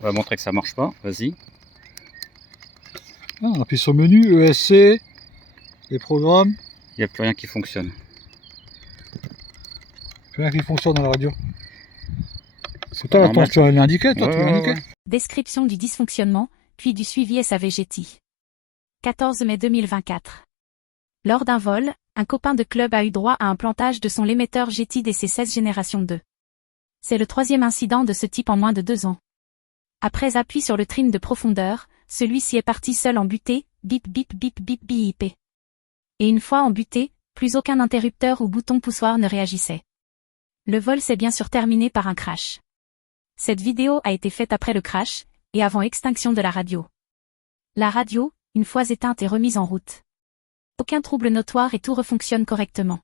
On va montrer que ça marche pas, vas-y. Ah, on appuie sur menu, ESC, les programmes. Il n'y a plus rien qui fonctionne. Plus rien qui fonctionne dans la radio. C'est toi, attends, tu as l'indiqué, toi, tu l'indiquais. Description du dysfonctionnement, puis du suivi SAV Getty. 14 mai 2024. Lors d'un vol, un copain de club a eu droit à un plantage de son émetteur Getty DC16 génération 2. C'est le troisième incident de ce type en moins de 2 ans. Après appui sur le trim de profondeur, celui-ci est parti seul en butée, bip bip bip bip bip. Et une fois en butée, plus aucun interrupteur ou bouton poussoir ne réagissait. Le vol s'est bien sûr terminé par un crash. Cette vidéo a été faite après le crash, et avant extinction de la radio. La radio, une fois éteinte, est remise en route. Aucun trouble notoire et tout refonctionne correctement.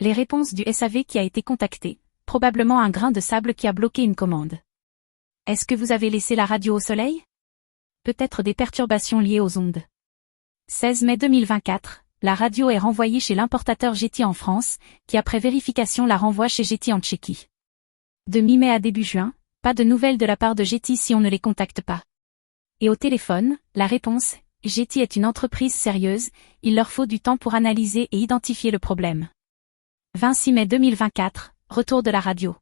Les réponses du SAV qui a été contacté, probablement un grain de sable qui a bloqué une commande. Est-ce que vous avez laissé la radio au soleil? Peut-être des perturbations liées aux ondes. 16 mai 2024, la radio est renvoyée chez l'importateur Getty en France, qui après vérification la renvoie chez Getty en Tchéquie. De mi-mai à début juin, pas de nouvelles de la part de Getty si on ne les contacte pas. Et au téléphone, la réponse, Getty est une entreprise sérieuse, il leur faut du temps pour analyser et identifier le problème. 26 mai 2024, retour de la radio.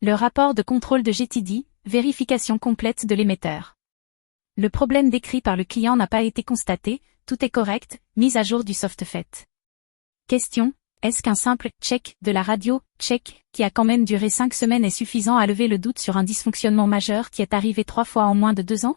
Le rapport de contrôle de Getty dit, vérification complète de l'émetteur. Le problème décrit par le client n'a pas été constaté, tout est correct, mise à jour du softfait. Question, est-ce qu'un simple « check » de la radio « check » qui a quand même duré 5 semaines est suffisant à lever le doute sur un dysfonctionnement majeur qui est arrivé 3 fois en moins de 2 ans?